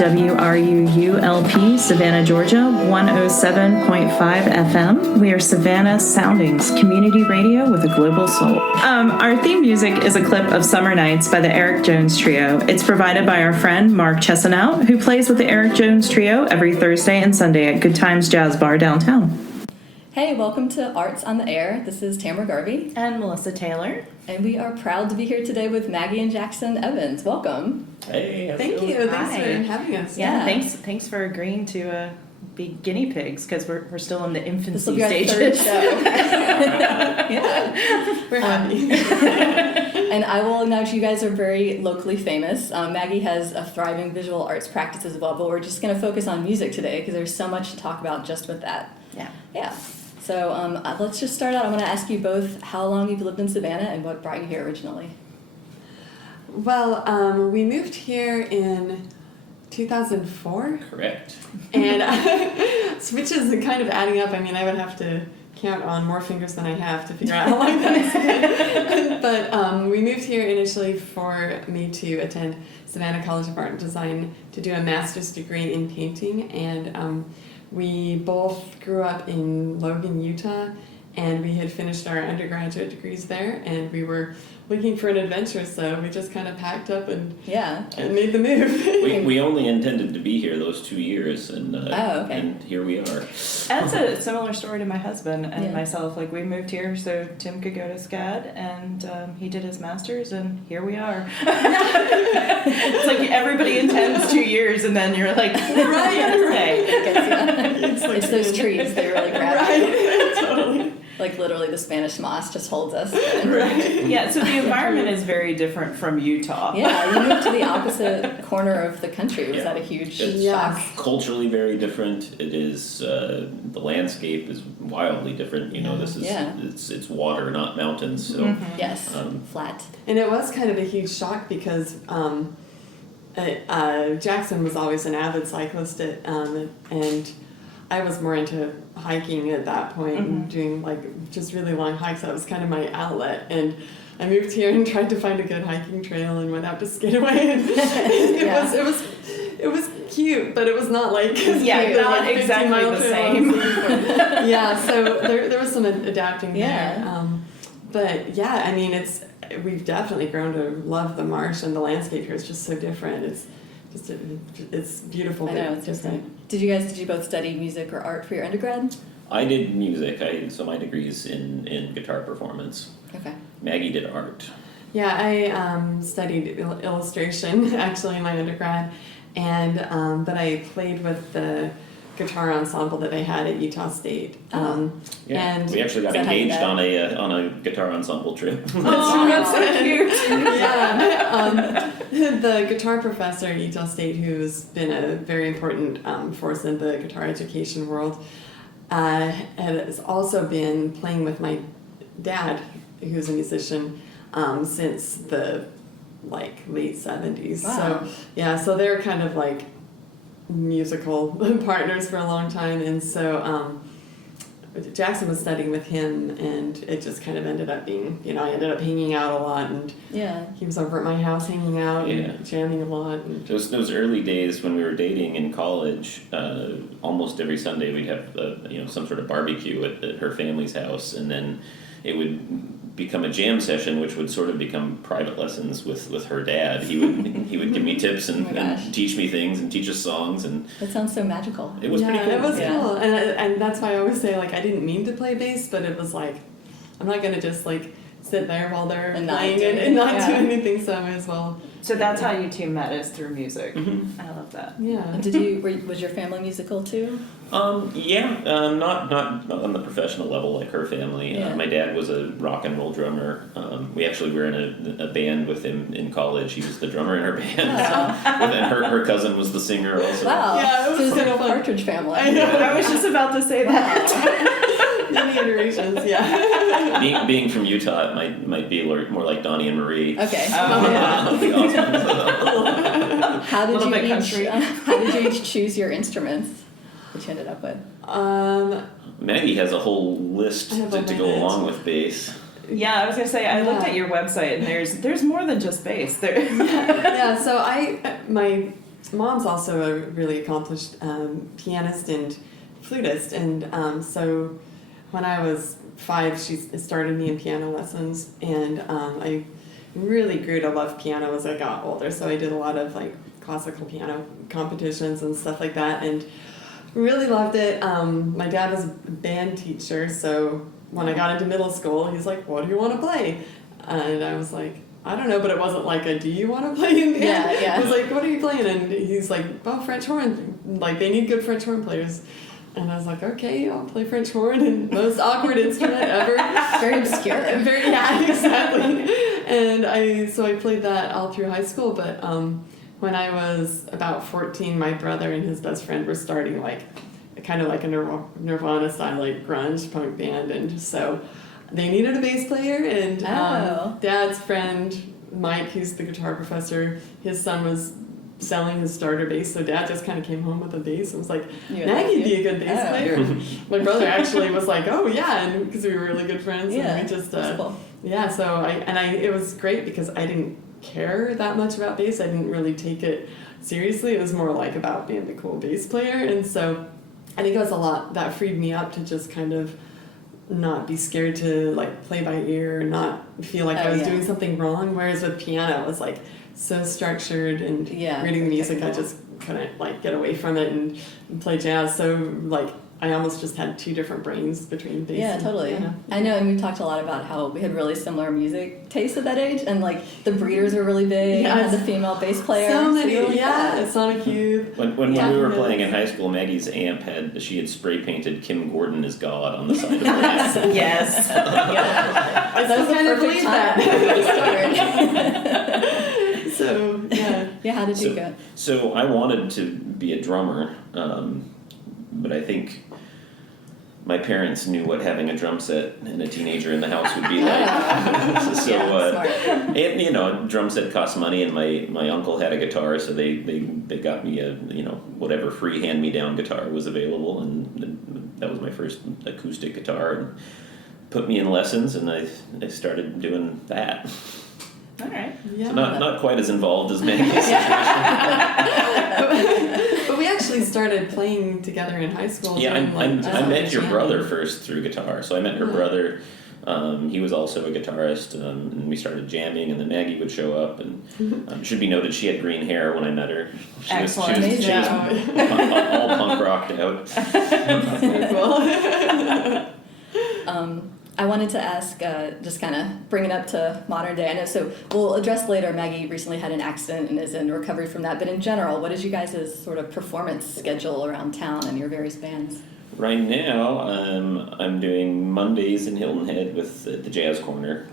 WRUULP, Savannah, Georgia, 107.5 FM. We are Savannah Soundings, community radio with a global soul. Our theme music is a clip of Summer Nights by the Eric Jones Trio. It's provided by our friend Mark Chesanow, who plays with the Eric Jones Trio every Thursday and Sunday at Good Times Jazz Bar downtown. Hey, welcome to Arts on the Air. This is Tamara Garvey. And Melissa Taylor. And we are proud to be here today with Maggie and Jackson Evans. Welcome. Hey, thank you. Thanks for having us. Yeah, thanks for agreeing to be guinea pigs, because we're still in the infancy This will be our stages. third show. Yeah. We're happy. And I will acknowledge you guys are very locally famous. Maggie has a thriving visual arts practice as well, but we're just going to focus on music today because there's so much to talk about just with that. Yeah. So let's just start out. I'm going to ask you both how long you've lived in Savannah and what brought you here originally. Well, we moved here in 2004. Correct. And which is kind of adding up. I mean, I would have to count on more fingers than I have to figure out how long that is. But we moved here initially for me to attend Savannah College of Art and Design to do a master's degree in painting. And we both grew up in Logan, Utah, and we had finished our undergraduate degrees there, and we were looking for an adventure, so we just kind of packed up and made the move. we only intended to be here those 2 years, and and here we are. That's a similar story to my husband and myself. Like, we moved here so Tim could go to SCAD, and he did his master's, and here we are. It's like everybody intends 2 years, and then you're like, right. It's those trees. They really grab you. Right, totally. Like, literally, the Spanish moss just holds us. Right. Yeah, so the environment is very different from Utah. Yeah, you moved to the opposite corner of the country. Was that a huge shock? Culturally very different. It is, the landscape is wildly different. You know, this is, it's water, not mountains. So Yes, flat. And it was kind of a huge shock because Jackson was always an avid cyclist, and I was more into hiking at that point and doing like just really long hikes. That was kind of my outlet. And I moved here and tried to find a good hiking trail and went out to Skidaway. And it was cute, but it was not like not exactly the same. So there was some adapting there. But yeah, I mean, we've definitely grown to love the marsh, and the landscape here is just so different. It's beautiful. I know, it's different. Did you both study music or art for your undergrad? I did music. So my degree is in guitar performance. Okay. Maggie did art. Yeah, I studied illustration actually in my undergrad, and but I played with the guitar ensemble that I had at Utah State. And we actually got engaged on a guitar ensemble trip. Oh, that's so cute. The guitar professor at Utah State, who's been a very important force in the guitar education world, has also been playing with my dad, who's a musician, since the late 70s. Wow. So they're kind of like musical partners for a long time, and so Jackson was studying with him, and it just kind of ended up being, I ended up hanging out a lot, and he was over at my house hanging out and jamming a lot. And those early days when we were dating in college, almost every Sunday we'd have some sort of barbecue at her family's house, and then it would become a jam session, which would sort of become private lessons with her dad. He would give me tips and teach me things and teach us songs, and that sounds so magical. It was pretty cool. It was cool, and that's why I always say I didn't mean to play bass, but it was I'm not gonna just sit there while they're playing and not do anything, so I might as well. So that's how you two met, is through music. Mm-hmm. I love that. Yeah. And was your family musical too? Not on the professional level like her family. My dad was a rock and roll drummer. We actually were in a band with him in college. He was the drummer in our band. And then her cousin was the singer also. Wow. Yeah, it was so it's a Partridge Family. I know. I was just about to say that. Many iterations, yeah. Being from Utah, it might be more like Donnie and Marie. Okay. How did you each choose your instruments, which you ended up with? Maggie has a whole list to go along with bass. Yeah, I was gonna say I looked at your website, and there's more than just bass. There. Yeah. So mom's also a really accomplished pianist and flutist, and so when I was 5, she started me in piano lessons, and I really grew to love piano as I got older. So I did a lot of like classical piano competitions and stuff like that, and really loved it. My dad was a band teacher, so when I got into middle school, he's like, "What do you want to play?" And I was like, "I don't know," but it wasn't like a, "Do you want to play in band?" Yeah. It was like, "What are you playing?" And he's like, "Oh, French horn. Like they need good French horn players." And I was like, "Okay, I'll play French horn," and most awkward instrument ever. Very obscure. Yeah, exactly. And I played that all through high school, but when I was about 14, my brother and his best friend were starting like kind of like a Nirvana style like grunge punk band, and so they needed a bass player, and Dad's friend Mike, who's the guitar professor, his son was selling his starter bass, so Dad just kind of came home with a bass and was like, "Maggie'd be a good bass player." And my brother actually was like, "Oh yeah," and because we were really good friends, and we just cool. So it was great because I didn't care that much about bass. I didn't really take it seriously. It was more like about being a cool bass player, and so I think it was a lot that freed me up to just kind of not be scared to like play by ear, not feel like I was doing something wrong. Whereas with piano, it was like so structured, and reading the music, I just couldn't like get away from it and play jazz. So like I almost just had 2 different brains between bass. Yeah, totally. Piano. I know, and we've talked a lot about how we had really similar music tastes at that age, and like the Breeders were really big, and had the female bass player. So many, really Sonic Youth. When we were playing in high school, Maggie's amp had spray painted Kim Gordon as God on the side of the amp. Yes. I still kind of believe that. So Yeah, how did you go? So I wanted to be a drummer, but I think my parents knew what having a drum set and a teenager in the house would be like. Smart. And drum set cost money, and my uncle had a guitar, so they got me a whatever free hand-me-down guitar was available, and that was my first acoustic guitar, and put me in lessons, and I started doing that. All right. Yeah. So not quite as involved as Maggie's. But we actually started playing together in high school. Yeah, I met your jamming. brother first through guitar. So I met her brother. He was also a guitarist, and we started jamming, and then Maggie would show up. And it should be noted, she had green hair when I met her. She was all punk rocked out. I wanted to ask, just kind of bring it up to modern day. I know, so we'll address later, Maggie recently had an accident and is in recovery from that. But in general, what is you guys' sort of performance schedule around town and your various bands? Right now, I'm doing Mondays in Hilton Head with the Jazz Corner.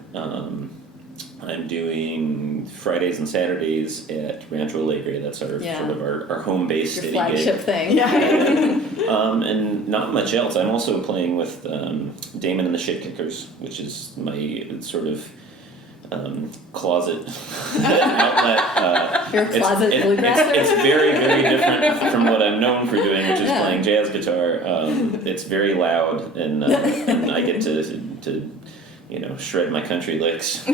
I'm doing Fridays and Saturdays at Rancho Alegre. That's our sort of our home base your city flagship gig. thing. And not much else. I'm also playing with Damon and the Shit Kickers, which is my sort of closet outlet. Your closet bluegrasser? It's very, very different from what I'm known for doing, which is playing jazz guitar. It's very loud, and I get to shred my country licks. Do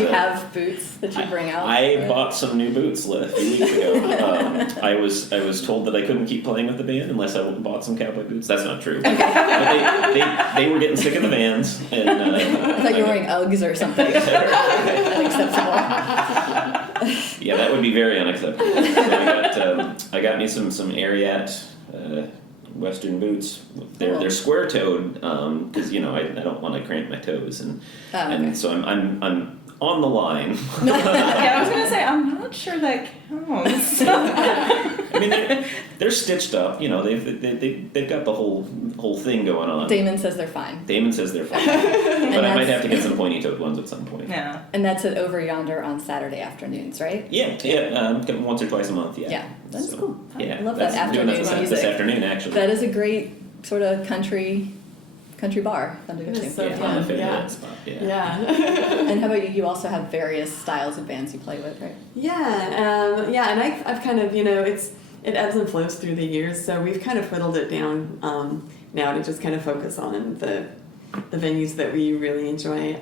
you have boots that you bring out? I bought some new boots a few weeks ago. I was told that I couldn't keep playing with the band unless I bought some cowboy boots. That's not true. Okay. But they were getting sick of the bands. And, I thought you were wearing Uggs or something. Unacceptable. Yeah, that would be very unacceptable. So I got me some Ariat Western boots. They're square toed because I don't want to cramp my toes, and so I'm on the line. Yeah, I was gonna say I'm not sure that counts. I mean, they're stitched up. They've got the whole thing going on. Damon says they're fine. But I might have to get some pointy-toed ones at some point. Yeah. And that's at Over Yonder on Saturday afternoons, right? Yeah. Once or twice a month. Yeah. Yeah, that's cool. Yeah, I love that afternoon music. This afternoon, actually. That is a great sort of country bar. Fun to go to. So On the fun. Fayetteville spot. Yeah. And how about you? You also have various styles of bands you play with, right? Yeah, and I've kind of, it ebbs and flows through the years, so we've kind of whittled it down now to just kind of focus on the venues that we really enjoy.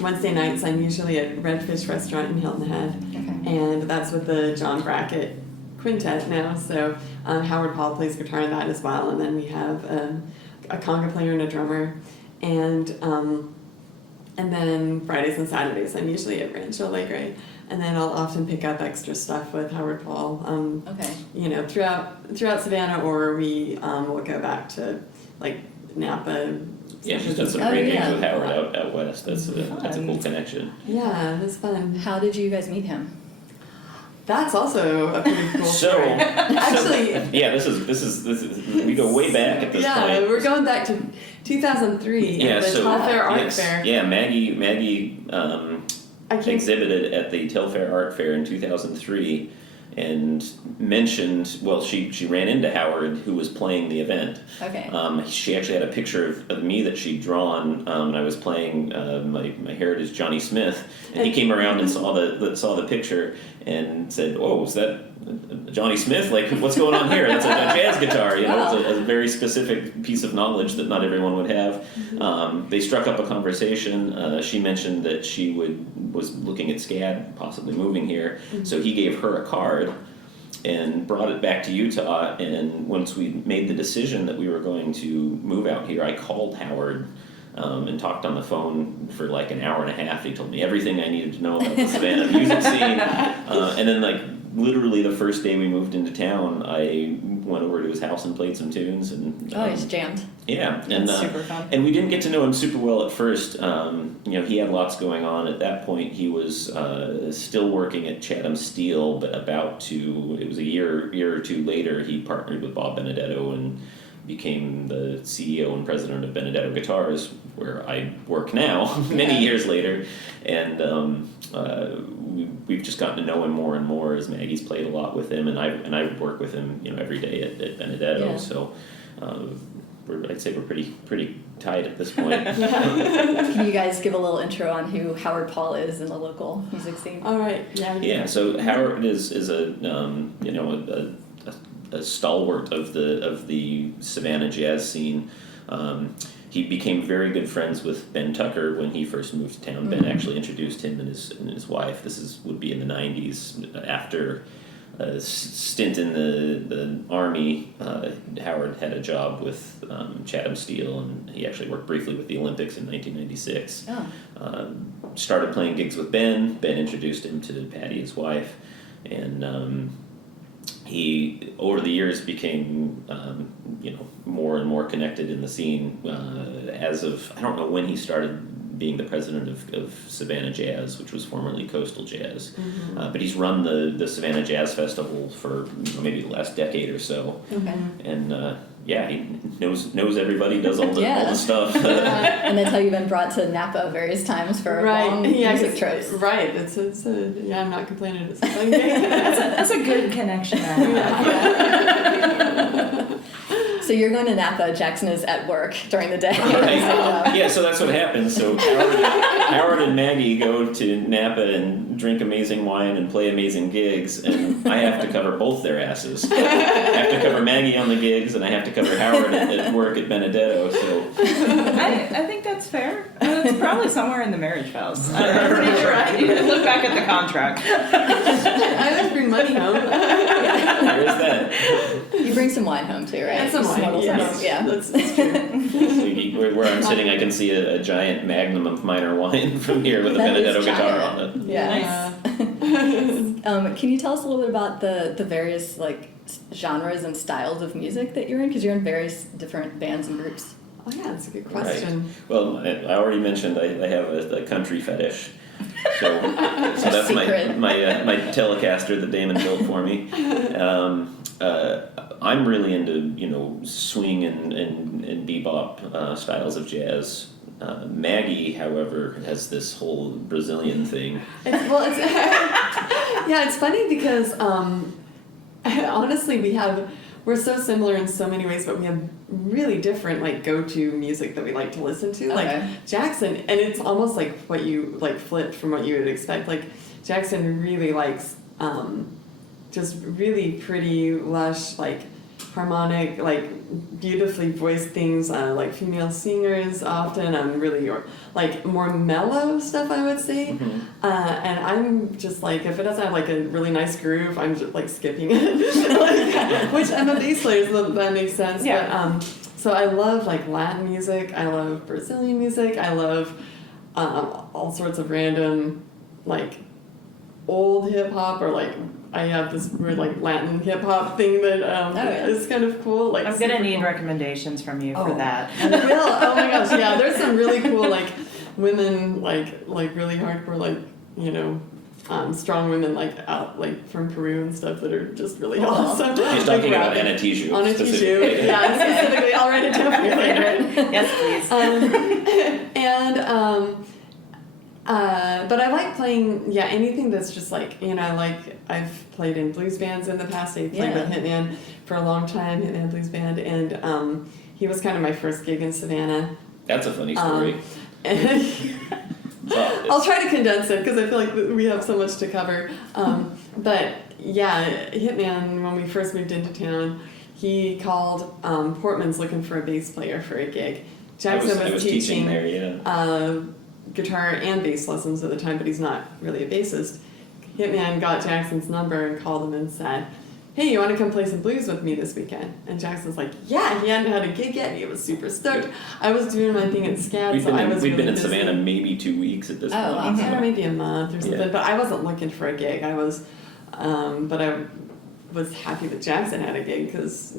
Wednesday nights I'm usually at Redfish Restaurant in Hilton Head, and that's with the John Brackett Quintet now. So Howard Paul plays guitar in that as well, and then we have a conga player and a drummer, and then Fridays and Saturdays I'm usually at Rancho Alegre, and then I'll often pick up extra stuff with Howard Paul. Throughout Savannah, or we will go back to like Napa. Yeah, she's done some great gigs with Howard out west. That's a cool connection. Yeah, it was fun. How did you guys meet him? That's also a pretty cool story. Actually, yeah, this is we go way back at this point. Yeah, we're going back to 2003 at the Telfair Art Fair. Yeah, Maggie exhibited at the Telfair Art Fair in 2003. And mentioned, well, she ran into Howard, who was playing the event. Okay. She actually had a picture of me that she'd drawn, and I was playing my heritage Johnny Smith, and he came around and saw the picture and said, "Oh, is that Johnny Smith? Like, what's going on here? That's a jazz guitar." Wow. It's a very specific piece of knowledge that not everyone would have. They struck up a conversation. She mentioned that she was looking at SCAD, possibly moving here, so he gave her a card and brought it back to Utah. And once we made the decision that we were going to move out here, I called Howard and talked on the phone for like an hour and a half. He told me everything I needed to know about the Savannah music scene. And then like literally the first day we moved into town, I went over to his house and played some tunes. And he just jammed. Yeah, That's super fun. And we didn't get to know him super well at first. He had lots going on. At that point, he was still working at Chatham Steel, but it was a year or two later, he partnered with Bob Benedetto and became the CEO and president of Benedetto Guitars, where I work now, many years later. And we've just gotten to know him more and more as Maggie's played a lot with him, and I work with him, every day at Benedetto. Yeah. So I'd say we're pretty tight at this point. Can you guys give a little intro on who Howard Paul is in the local music scene? All right. Yeah. So Howard is a stalwart of the Savannah jazz scene. He became very good friends with Ben Tucker when he first moved to town. Ben actually introduced him and his wife. This would be in the 90s. After a stint in the Army, Howard had a job with Chatham Steel, and he actually worked briefly with the Olympics in 1996. Started playing gigs with Ben. Ben introduced him to Patty, his wife, and he, over the years, became more and more connected in the scene. As of, I don't know when he started being the president of Savannah Jazz, which was formerly Coastal Jazz. But he's run the Savannah Jazz Festival for maybe the last decade or so. Okay. And he knows everybody, does all the stuff. And that's how you've been brought to Napa various times for long music trips. Right. I'm not complaining. It's a fun game. That's a good connection. So you're going to Napa, Jackson is at work during the day. Yeah, so that's what happens. So Howard and Maggie go to Napa and drink amazing wine and play amazing gigs, and I have to cover both their asses. I have to cover Maggie on the gigs, and I have to cover Howard at work at Benedetto. So I think that's fair. It's probably somewhere in the marriage vows. I'm pretty sure. You can look back at the contract. I always bring money home. There is that. You bring some wine home too, right? And some wine. Yes. Yeah, that's true. Where I'm sitting, I can see a giant magnum of minor wine from here with a Benedetto guitar on it. Yeah. Nice. Can you tell us a little bit about the various genres and styles of music that you're in? Because you're in various different bands and groups. Oh yeah, that's a good question. Right. Well, I already mentioned I have a country fetish. So that's my Telecaster that Damon built for me. I'm really into swing and bebop styles of jazz. Maggie, however, has this whole Brazilian thing. It's funny because honestly we're so similar in so many ways, but we have really different go-to music that we like to listen to. Okay. Jackson, and it's almost like what you flipped from what you would expect. Jackson really likes just really pretty, lush, harmonic, like beautifully voiced things, like female singers often, really like more mellow stuff, I would say. And I'm just like, if it doesn't have like a really nice groove, I'm just like skipping it. Like, which I'm a bass player, so that makes sense. Yeah. But so I love like Latin music, I love Brazilian music, I love all sorts of random like old hip hop, or like I have this weird like Latin hip hop thing that is kind of cool. Like I'm gonna need recommendations from you for that. I will. Oh my gosh, yeah. There's some really cool like women like really hardcore like strong women like out like from Peru and stuff that are just really awesome. He's like, talking about Anna Tijoux. Anna Tijoux, yeah, specifically. I'll write it down for your favorite. Yes, please. But I like playing, anything that's just like, I've played in blues bands in the past. I played with Hitman for a long time, Hitman Blues Band, and he was kind of my first gig in Savannah. That's a funny story. I'll try to condense it because I feel like we have so much to cover. But yeah, Hitman, when we first moved into town, he called Portman's looking for a bass player for a gig. Jackson I was teaching there, yeah. Guitar and bass lessons at the time, but he's not really a bassist. Hitman got Jackson's number and called him and said, "Hey, you want to come play some blues with me this weekend?" And Jackson's like, yeah, he hadn't had a gig yet, and he was super stoked. I was doing my thing at SCAD, We'd been in Savannah maybe 2 weeks at this point. Wow. Or maybe a month or something, but I wasn't looking for a gig. I was, but I was happy that Jackson had a gig because,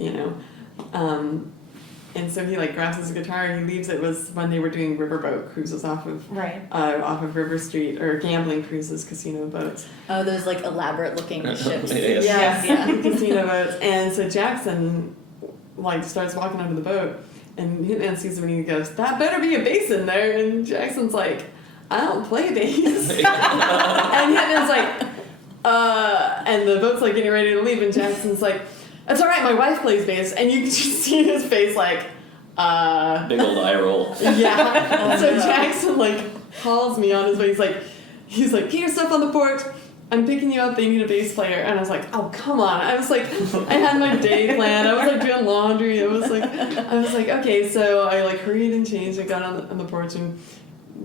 and so he like grabs his guitar and he leaves. It was when they were doing riverboat cruises off of River Street, or gambling cruises, casino boats. Oh, those like elaborate looking ships. Yes. Yeah, casino boats. And so Jackson like starts walking onto the boat, and Hitman sees him and he goes, "That better be a bass in there." And Jackson's like, "I don't play bass." And Hitman's like, and the boat's like getting ready to leave, and Jackson's like, "It's all right, my wife plays bass," and you can just see his face like, Big old eye roll. Yeah. So Jackson like calls me on his way. He's like, "Get your stuff on the porch. I'm picking you up. They need a bass player." And I was like, "Oh, come on." I was like, I had my day planned. I was like doing laundry. I was like, okay. So I like hurried and changed and got on the porch, and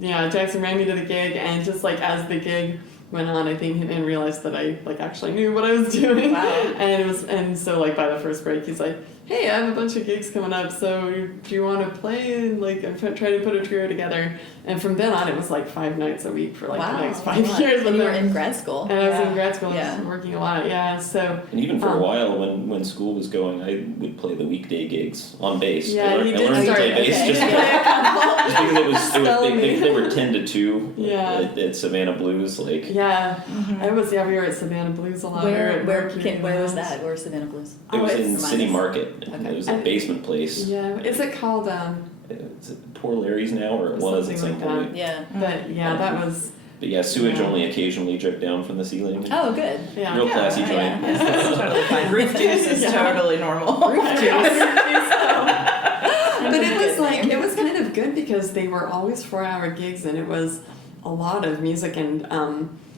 Jackson ran me to the gig, and just like as the gig went on, I think Hitman realized that I like actually knew what I was doing. Wow. And so like by the first break, he's like, "Hey, I have a bunch of gigs coming up, so do you want to play?" And like I'm trying to put a trio together. And from then on, it was like 5 nights a week for like the next 5 years. And you were in grad school. And I was in grad school. I was working a lot. Yeah. So. And even for a while, when school was going, I would play the weekday gigs on bass. Yeah, I learned to play bass just because they were 10 to 2 at Savannah Blues. Like. Yeah. I was. Yeah, we were at Savannah Blues a lot. Where was that? Where was Savannah Blues? It was in City Market. Okay. It was a basement place. Yeah. Is it called? Is it Poor Larry's now, or it was at some point? Yeah. But that was. But yeah, sewage only occasionally dripped down from the ceiling. Oh, good. Yeah. Real classy joint. Yeah. That's totally fine. Roof juice is totally normal. Roof juice. But it was kind of good because they were always 4-hour gigs, and it was a lot of music. And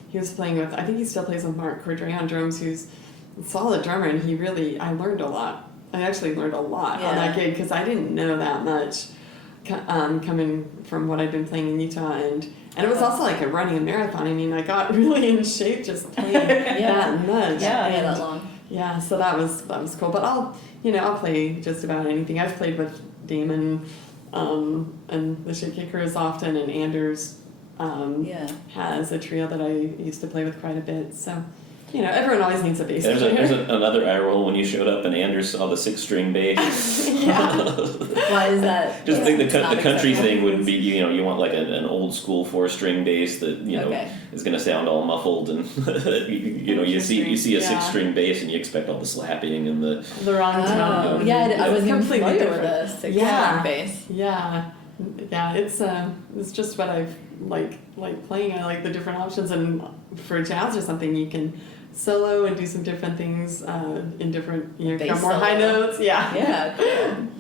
he was playing with, I think he still plays with Mark Cordray on drums, who's a solid drummer, and I learned a lot. I actually learned a lot on that gig because I didn't know that much coming from what I'd been playing in Utah, and it was also like running a marathon. I mean, I got really in shape just playing that much. That long. Yeah, so that was cool. But I'll play just about anything. I've played with Damon and the Shit Kickers often, and Anders has a trio that I used to play with quite a bit. So. Everyone always needs a bass player. There's another eye roll when you showed up and Anders saw the 6-string bass. Why is that? Just think the country thing would be, you want like an old school 4-string bass that, is going to sound all muffled, and you see a 6-string bass and you expect all the slapping and the wrong tone. I was completely familiar with a 6-string bass. Yeah. Yeah, it's just what I've like playing. I like the different options, and for jazz or something, you can solo and do some different things in different, more high notes. Yeah.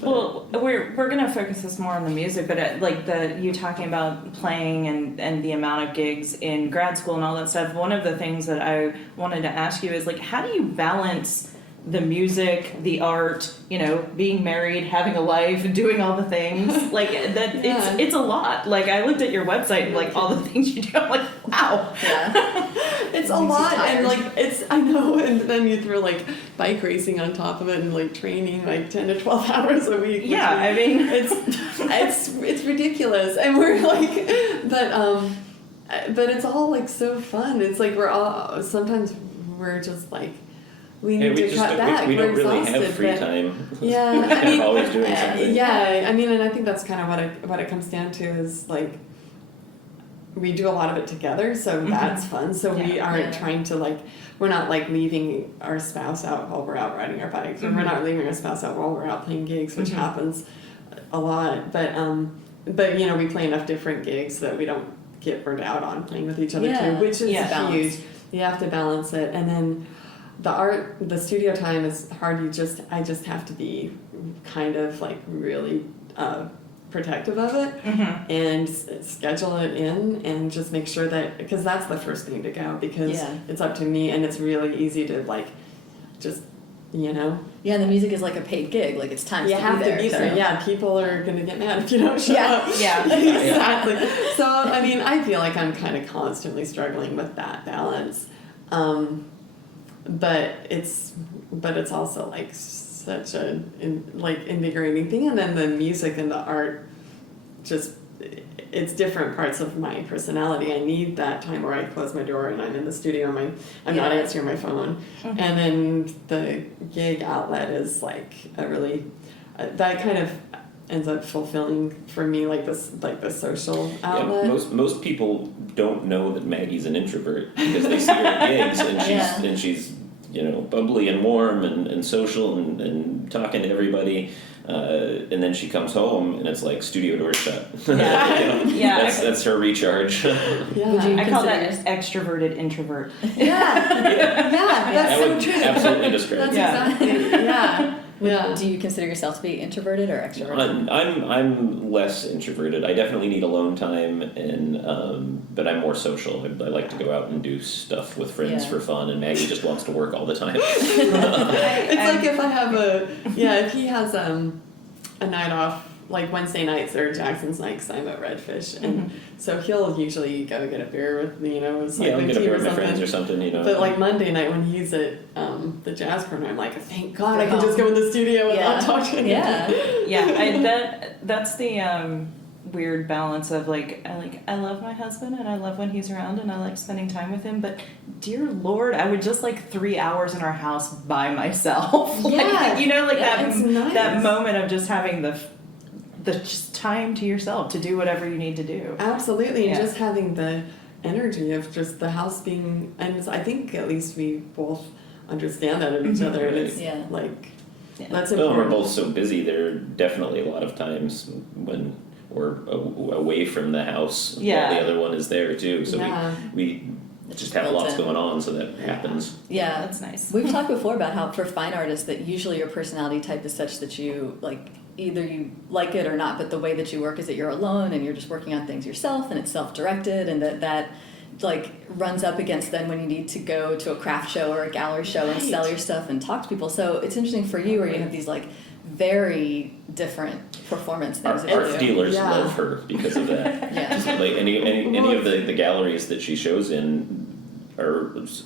Well, we're gonna focus this more on the music, but you talking about playing and the amount of gigs in grad school and all that stuff. One of the things that I wanted to ask you is how do you balance the music, the art, being married, having a life, doing all the things. Like that, it's a lot. Like I looked at your website and like all the things you do. I'm like, wow. Yeah. It's a lot, and like I know, and then you throw like bike racing on top of it, and like training like 10 to 12 hours a week. Yeah, I mean, it's ridiculous, and we're like, but it's all like so fun. It's like sometimes we're just like. We need to cut back. We we're don't really exhausted, have free time. Yeah, I mean, always doing something. Yeah, I mean, and I think that's kind of what it comes down to is like we do a lot of it together, so that's fun. So we aren't trying to like we're not like leaving our spouse out while we're out riding our bikes, or we're not leaving our spouse out while we're out playing gigs, which happens a lot. But we play enough different gigs that we don't get burned out on playing with each other too, which is huge. You have to balance it, and then. The studio time is hard. I just have to be kind of like really protective of it and schedule it in and just make sure that, because that's the first thing to go, because it's up to me, and it's really easy to like just, Yeah, and the music is like a paid gig. Like it's time to be there. Yeah, people are going to get mad if you don't show up. Yeah. Exactly. So, I mean, I feel like I'm kind of constantly struggling with that balance. But it's also like such a invigorating thing, and then the music and the art, just it's different parts of my personality. I need that time where I close my door and I'm in the studio. I'm not answering my phone, and then the gig outlet is like a really that kind of ends up fulfilling for me like the social outlet. Yeah, most people don't know that Maggie's an introvert because they see her at gigs and she's bubbly and warm and social and talking to everybody, and then she comes home and it's like studio door shut. That's her recharge. I call that extroverted introvert. That's so true. Absolutely describes. That's exactly Do you consider yourself to be introverted or extroverted? I'm less introverted. I definitely need alone time, but I'm more social. I like to go out and do stuff with friends for fun, and Maggie just wants to work all the time. It's like if I have if he has a night off, like Wednesday nights are Jackson's night because I'm at Redfish, and so he'll usually go get a beer with me, it's like I'll get a beer with my something. friends or something, But like Monday night when he's at the jazz program, I'm like, thank God I can just go in the studio and not talk to him. That's the weird balance of I love my husband and I love when he's around and I like spending time with him, but dear Lord, I would just like 3 hours in our house by myself. That moment of just having the just time to yourself to do whatever you need to do. Absolutely, and just having the energy of just the house being, and I think at least we both understand that of each other, and it's that's important. Well, we're both so busy. There are definitely a lot of times when we're away from the house while the other one is there too. So we just have lots going on, so that happens. Yeah, that's nice. We've talked before about how for fine artists that usually your personality type is such that you either you like it or not, but the way that you work is that you're alone and you're just working on things yourself, and it's self-directed, and that runs up against then when you need to go to a craft show or a gallery show and sell your stuff and talk to people. So it's interesting for you where you have these very different performance things. Art dealers love her because of that. Any of the galleries that she shows in,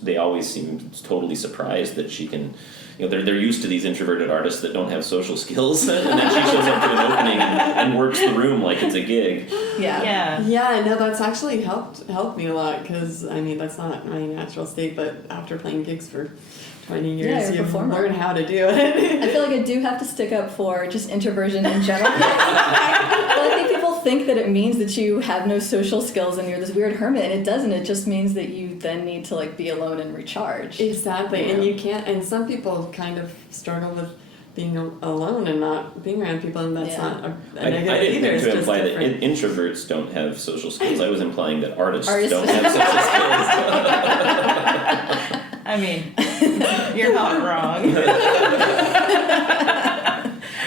they always seem totally surprised that she can. They're used to these introverted artists that don't have social skills, and then she shows up to an opening and works the room like it's a gig. No, that's actually helped me a lot, because I mean that's not my natural state, but after playing gigs for 20 years, you learn how to do it. I feel like I do have to stick up for just introversion in general. Well, I think people think that it means that you have no social skills and you're this weird hermit, and it doesn't. It just means that you then need to be alone and recharge. Exactly, and you can't. And some people kind of struggle with being alone and not being around people, and that's not a negative I didn't either. mean to imply that introverts don't have social skills. I was implying that artists don't have social skills. I mean, you're not wrong.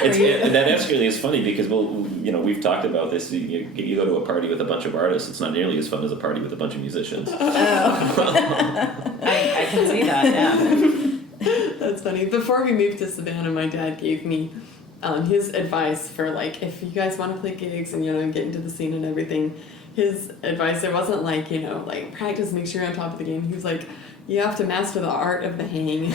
That actually is funny because we've talked about this. You go to a party with a bunch of artists, it's not nearly as fun as a party with a bunch of musicians. I can see that. Yeah. That's funny. Before we moved to Savannah, my dad gave me his advice for, like, if you guys want to play gigs and, you know, get into the scene and everything. His advice, it wasn't like, you know, like, practice, make sure you're on top of the game. He was like, you have to master the art of the hang.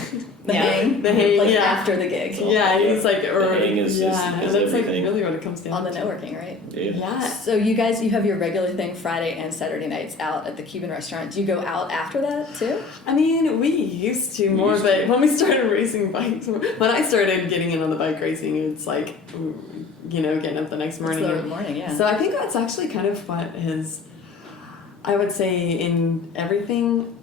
The hang? The hang, like yeah. after the gig. Yeah, he's like, or, the hang is and that's everything. like really what it comes down On the to. networking, right? Yeah. So you guys, you have your regular thing Friday and Saturday nights out at the Cuban restaurant. Do you go out after that too? I mean, we used to more, but when we started racing bikes, when I started getting in on the bike racing, it's like, you know, getting up the next morning. It's the morning, yeah. So I think that's actually kind of what his, I would say in everything,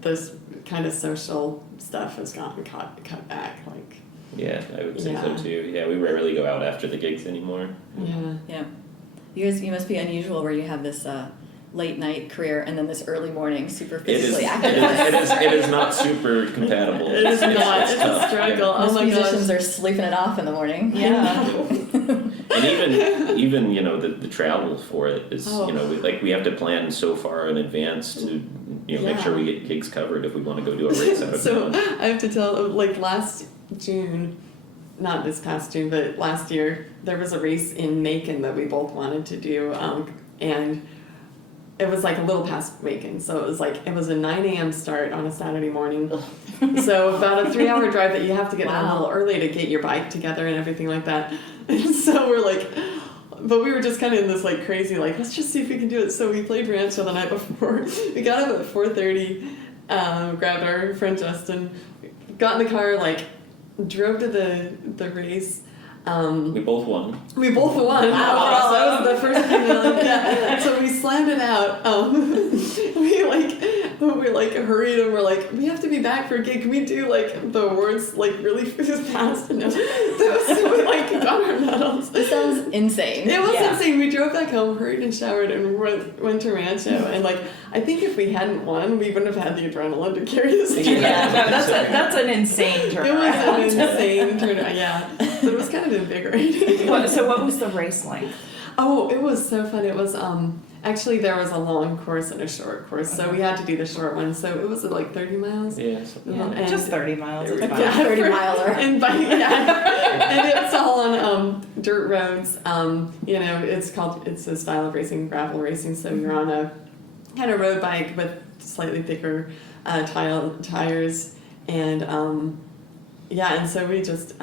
this kind of social stuff has gotten cut back. Like, Yeah, I would say Yeah. so too. Yeah, we rarely go out after the gigs anymore. yeah. Yeah. You must be unusual where you have this late night career and then this early morning super physically active. It is not super compatible. It is not. It's a tough. struggle. Most Oh my musicians gosh. are sleeping it off in the morning. Yeah. And even you know the travel for it is Oh. you know we have to plan so far in advance to make Yeah. sure we get gigs covered if we want to go do a race out of So town. I have to tell, like last June, not this past June, but last year, there was a race in Macon that we both wanted to do, and it was like a little past Macon, so it was a 9 a.m. start on a Saturday morning. So about a 3-hour drive that you have to get down a little early to get your bike together and everything like that. And so we're like, but we were just kind of in this like crazy, like, let's just see if we can do it. So we played Rancho the night before. We got up at 4:30, grabbed our friend Justin, got in the car, like, drove to the race. We both won. We both won. Wow. That was the first thing that, So we slammed it out. We hurried and we're like, we have to be back for a gig. Can we do like the awards like really fast? And so we like got our medals. This sounds insane. It was insane. We drove back home, hurried and showered, and went to Rancho. And like, I think if we hadn't won, we wouldn't have had the adrenaline to carry us. That's an insane turnaround. It was an insane turnaround. Yeah, but it was kind of invigorating. So what was the race length? Oh, it was so fun. It was actually there was a long course and a short course, so we had to do the short one. So it was like 30 miles. Yeah. And Just 30 miles. It's fine. Yeah, 30 miler. And and it's all on dirt roads. You know, it's a style of racing, gravel racing. So you're on a kind of road bike with slightly thicker tires, and and so we just.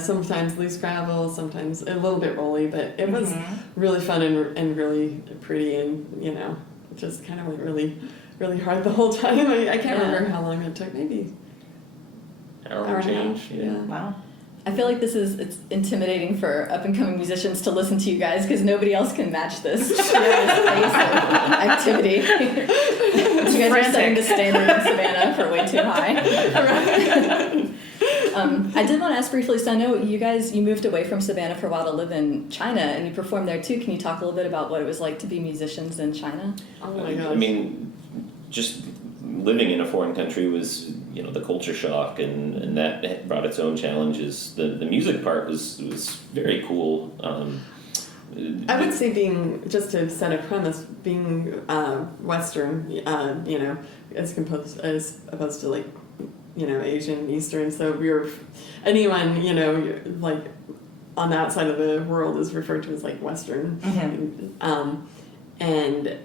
Sometimes loose gravel, sometimes a little bit rolly, but it was really fun and really pretty, and you know, just kind of went really, really hard the whole time. I can't remember how long it took, maybe Hour and change. Yeah. Wow. I feel like it's intimidating for up and coming musicians to listen to you guys because nobody else can match this pace of activity. You guys are setting the standard in Savannah for way too high. I did want to ask briefly, so I know you moved away from Savannah for a while to live in China, and you performed there too. Can you talk a little bit about what it was like to be musicians in China? Oh my gosh. I mean, just living in a foreign country was, you know, the culture shock, and that brought its own challenges. The music part was very cool. I would say just to set a premise, being Western, you know, as opposed to like, you know, Asian, Eastern, so we were, anyone, you know, like on that side of the world is referred to as like Western. And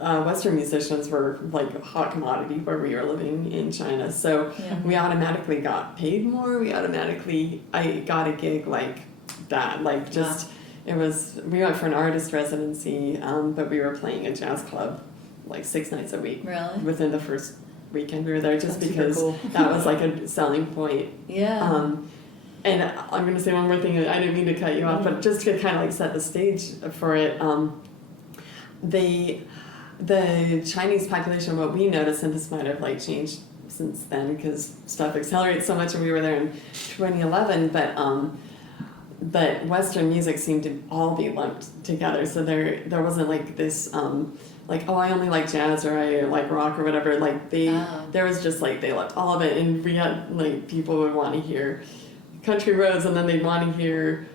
Western musicians were like a hot commodity where we were living in China. So we automatically got paid more. I got a gig like that, like just, we went for an artist residency, but we were playing a jazz club like 6 nights a week. Really? Within the first weekend we were there, just That's because super cool. That was like a selling point. Yeah. And I'm going to say one more thing. I didn't mean to cut you off, but just to kind of like set the stage for it, the Chinese population, what we noticed, and this might have like changed since then because stuff accelerates so much, and we were there in 2011, but Western music seemed to all be lumped together. So there wasn't like this like, oh, I only like jazz or I like rock or whatever. Like there was just like they loved all of it, and we had like people would want to hear country roads, and then they'd want to hear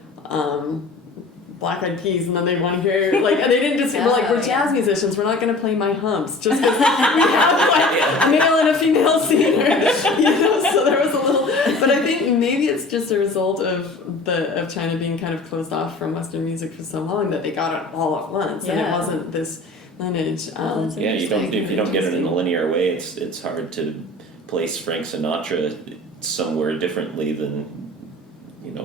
Black Eyed Peas, and then they want to hear like, and they didn't just we're like, we're jazz musicians, we're not going to play My Humps just because we have like a male and a female singer, so there was a little, but I think maybe it's just a result of China being kind of closed off from Western music for so long that they got it all at once, and it wasn't this lineage. If you don't get it in a linear way, it's hard to place Frank Sinatra somewhere differently than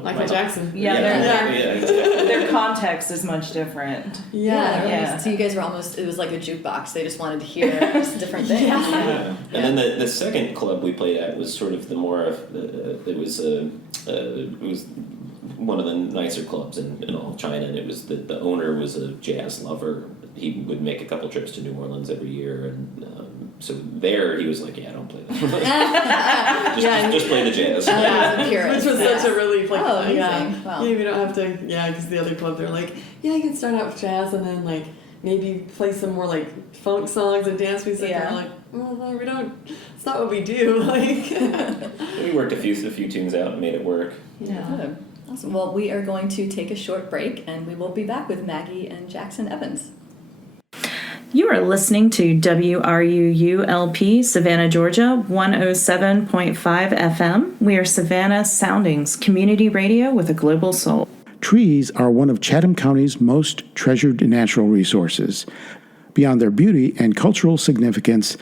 Michael Jackson. Their context is much different. So you guys were almost, it was like a jukebox. They just wanted to hear just different things. And then the second club we played at was sort of the more it was one of the nicer clubs in all of China, and it was the owner was a jazz lover. He would make a couple trips to New Orleans every year, and so there he was like, don't play that. just play the jazz. Which was such a relief. Like, wow. We don't have to, because the other club, they're like, you can start out with jazz and then like maybe play some more like funk songs and dance music. And we're like, no, we don't. It's not what we do. Like, we worked a few tunes out and made it work. Yeah. Awesome. Well, we are going to take a short break, and we will be back with Maggie and Jackson Evans. You are listening to WRUU-LP, Savannah, Georgia, 107.5 FM. We are Savannah Soundings, community radio with a global soul. Trees are one of Chatham County's most treasured natural resources. Beyond their beauty and cultural significance,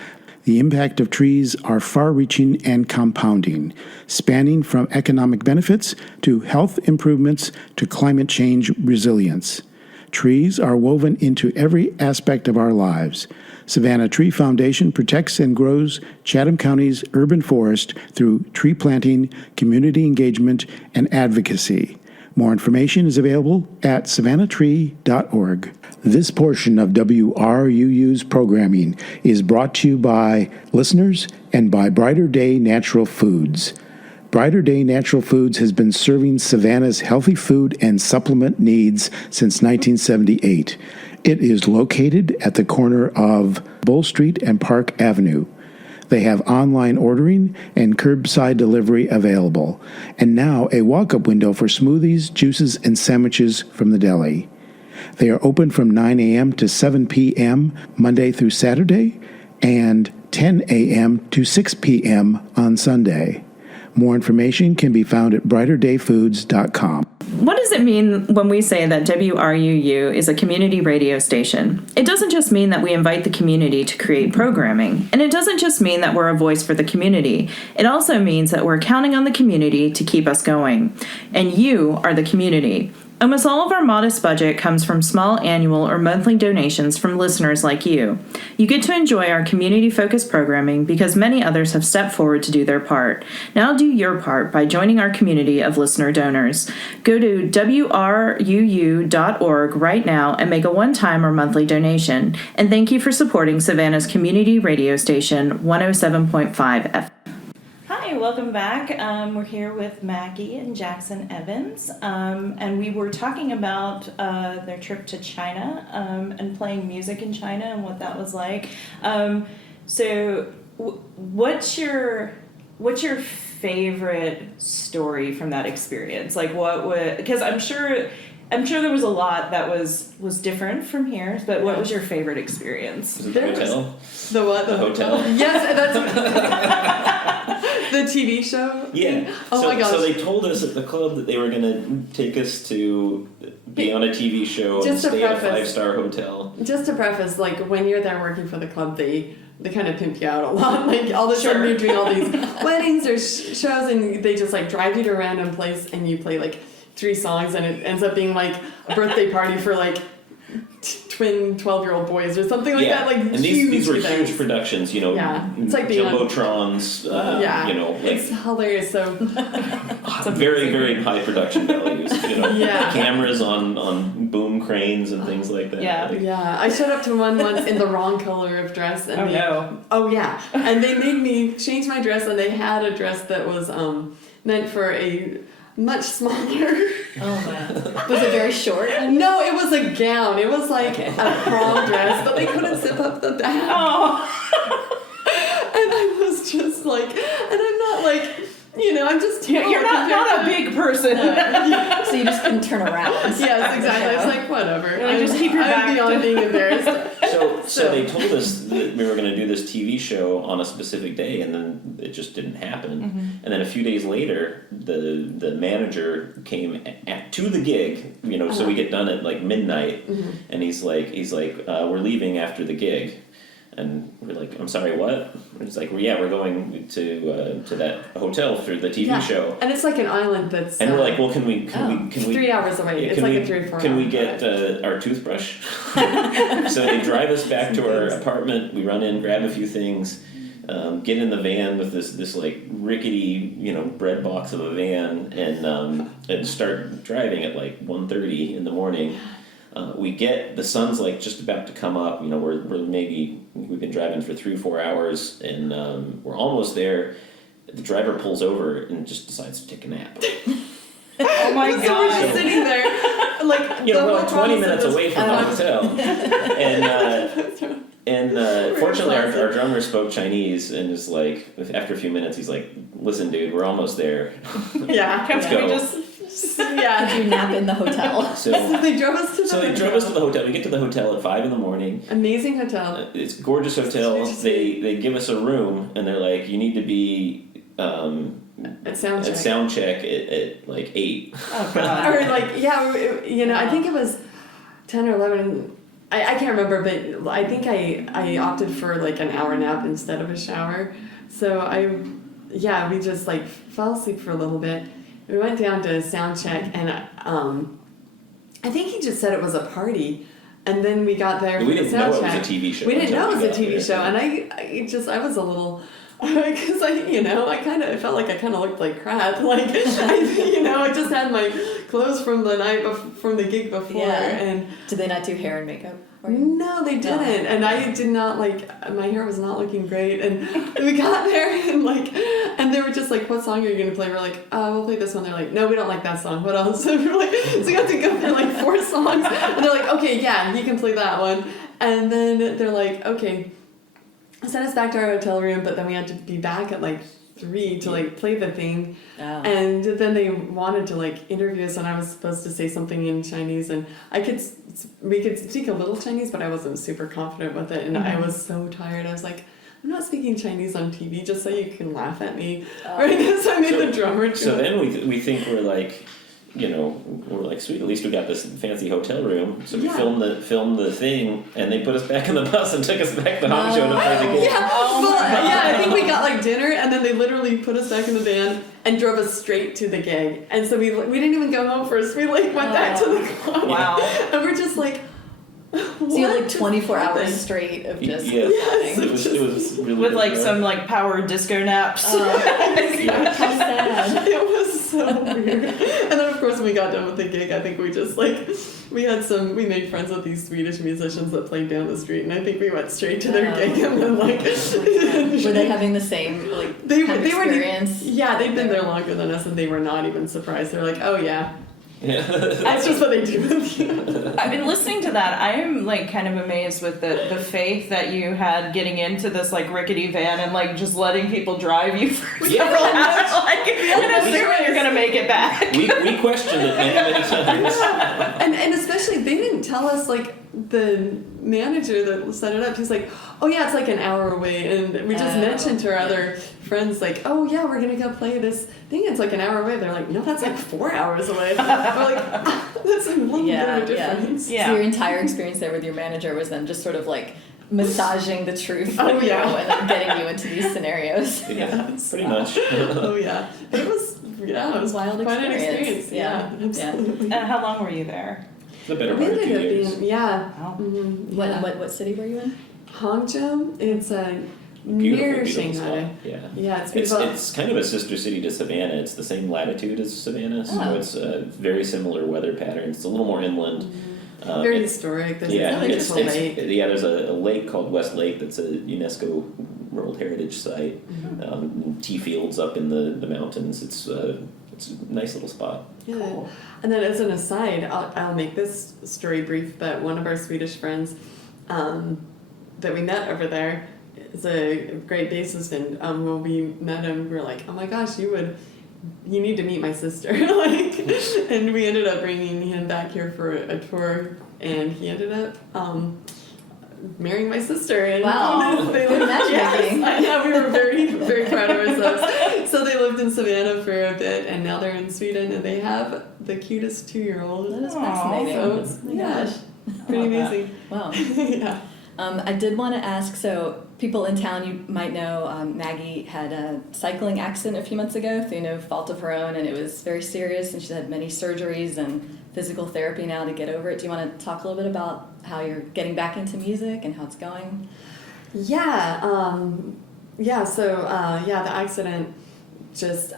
the impact of trees are far-reaching and compounding, spanning from economic benefits to health improvements to climate change resilience. Trees are woven into every aspect of our lives. Savannah Tree Foundation protects and grows Chatham County's urban forest through tree planting, community engagement, and advocacy. More information is available at savannahtree.org. This portion of WRUU's programming is brought to you by listeners and by Brighter Day Natural Foods. Brighter Day Natural Foods has been serving Savannah's healthy food and supplement needs since 1978. It is located at the corner of Bull Street and Park Avenue. They have online ordering and curbside delivery available, and now a walk-up window for smoothies, juices, and sandwiches from the deli. They are open from 9 a.m. to 7 p.m. Monday through Saturday, and 10 a.m. to 6 p.m. on Sunday. More information can be found at brighterdayfoods.com. What does it mean when we say that WRUU is a community radio station? It doesn't just mean that we invite the community to create programming, and it doesn't just mean that we're a voice for the community. It also means that we're counting on the community to keep us going, and you are the community. Almost all of our modest budget comes from small annual or monthly donations from listeners like you. You get to enjoy our community-focused programming because many others have stepped forward to do their part. Now do your part by joining our community of listener donors. Go to WRUU.org right now and make a one-time or monthly donation. And thank you for supporting Savannah's community radio station, 107.5 FM. Hi, welcome back. We're here with Maggie and Jackson Evans, and we were talking about their trip to China and playing music in China and what that was like. What's your favorite story from that experience? Like, because I'm sure there was a lot that was different from here, but what was your favorite experience? Was it the hotel? The what? The hotel? Yes, that's the TV show? Yeah. My gosh. So they told us at the club that they were going to take us to be on a TV show and stay at a 5-star hotel. Just to preface, like, when you're there working for the club, they kind of pimp you out a lot. Like, all of a sudden you're doing all these weddings or shows, and they just, like, drive you to a random place, and you play, like, 3 songs, and it ends up being, like, a birthday party for, like, twin 12-year-old boys or something like that. Like, and these were huge productions, it's like being Jumbotrons, it's hilarious. So very, very high production values. Cameras on boom cranes and things like that. Yeah. I showed up to one once in the wrong color of dress, and and they made me change my dress, and they had a dress that was meant for a much smaller. Oh man. Was it very short? No, it was a gown. It was like a prom dress, but they couldn't zip up the back. Oh. And I was just like, and I'm not like, I'm just You're not a big person. So So you just couldn't turn around. Yes, exactly. It's like, whatever. Like, just keep your back I'm beyond to- being embarrassed. So they told us that we were going to do this TV show on a specific day, and then it just didn't happen. And then a few days later, the manager came to the gig, so we get done at like midnight, and he's like, we're leaving after the gig. And we're like, I'm sorry, what? And it's like, yeah, we're going to that hotel for the TV show. And it's like an island that's. And we're like, well, can we 3 hours away. yeah, It's like a 3 or 4 Can hour we get our toothbrush? So they drive us back to our apartment. We run in, grab a few things, get in the van with this like rickety bread box of a van, and start driving at like 1:30 in the morning. We get the sun's like just about to come up. We've been driving for 3-4 hours, and we're almost there. The driver pulls over and just decides to take a nap. Oh my So we're god. just sitting there, like We're like 20 minutes away from the hotel, and fortunately our drummer spoke Chinese, and is like, after a few minutes, he's like, "Listen, dude, we're almost there. Yeah. Let's Can go." we just Yeah. Did you nap in the hotel? So they drove us to the So they drove us to the hotel. We get to the hotel at 5 a.m. Amazing hotel. It's a gorgeous hotel. They give us a room, and they're like, you need to be At sound check. at sound check at like 8. Oh god. Or like, I think it was 10 or 11. I can't remember, but I think I opted for like an hour nap instead of a shower. So we just like fell asleep for a little bit. We went down to sound check, and I think he just said it was a party. And then we got there for We the didn't sound know it check. was a TV show. We didn't know it was a until we TV got show, there. and I was a little, because I felt like I kind of looked like crap. Like, I just had my clothes from the night from the gig before, and Did they not do hair and makeup for you? no, they didn't, and I did not my hair was not looking great, and we got there and they were just like, "What song are you gonna play?" We're like, "We'll play this one." They're like, "No, we don't like that song. What else?" And we're like, so we got to go through like 4 songs, and they're like, "Okay, yeah, you can play that one," and then they're like, "Okay." Sent us back to our hotel room, but then we had to be back at like 3 to like play the thing. Oh. And then they wanted to like interview us, and I was supposed to say something in Chinese, and we could speak a little Chinese, but I wasn't super confident with it, and I was so tired. I was like, I'm not speaking Chinese on TV just so you can laugh at me. Right? So I made the drummer. So then we think we're like, we're like, sweet, at least we got this fancy hotel room. So we filmed the thing, and they put us back in the bus and took us back to Hangzhou to play the game. I think we got like dinner, and then they literally put us back in the van and drove us straight to the gig. And so we didn't even go home first. We like went back to the club. Wow. And we're just like, So you had like 24 hours straight of just Yes. It was really With like bizarre. some like power disco naps. how sad. it was so weird. And then of course when we got done with the gig, I think we just like we made friends with these Swedish musicians that played down the street, and I think we went straight to their gig, and then like Were they having the same they experience? they'd been there longer than us, and they were not even surprised. They're like, oh yeah, Yeah. that's just what they do with you. I've been listening to that. I am like kind of amazed with the faith that you had getting into this like rickety van and like just letting people drive you for several hours. Like, and assuming you're gonna make it back. we questioned it many times. And especially they didn't tell us, like the manager that set it up, he's like, oh yeah, it's like an hour away, and we just mentioned to our other friends like, oh yeah, we're gonna go play this thing, it's like an hour away. They're like, no, that's like 4 hours away. We're like, that's a little bit of a difference. Yeah. So your entire experience there with your manager was then just sort of like massaging the truth Oh, with yeah. you and then getting you into these scenarios. Yeah, pretty much. Oh yeah, but it was Wild quite an experience. experience. Yeah, absolutely. And how long were you there? The better We part of 2 ended up years. being Oh. What city were you in? Hangzhou. It's Beautiful, near beautiful Shanghai. spot. Yeah. Yeah, it's beautiful. It's kind of a sister city to Savannah. It's the same latitude as Savannah, so Oh. it's very similar weather patterns. It's a little more inland. Very It's- historic. There's yeah, a beautiful lake. there's a lake called West Lake that's a UNESCO World Heritage Site. Tea fields up in the mountains. It's a nice little spot. Yeah. Cool. And then as an aside, I'll make this story brief, but one of our Swedish friends that we met over there is a great bassist, and when we met him, we were like, oh my gosh, you would you need to meet my sister. Like, and we ended up bringing him back here for a tour, and he ended up marrying my sister. And Wow. they lived, we were very, very proud of ourselves. So they lived in Savannah for a bit, and now they're in Sweden, and they have the cutest 2-year-old. That is fascinating. So it's, Oh my gosh. pretty amazing. Wow. Yeah. I did want to ask, so people in town, you might know Maggie had a cycling accident a few months ago through no fault of her own, and it was very serious, and she's had many surgeries and physical therapy now to get over it. Do you want to talk a little bit about how you're getting back into music and how it's going? Yeah. The accident, just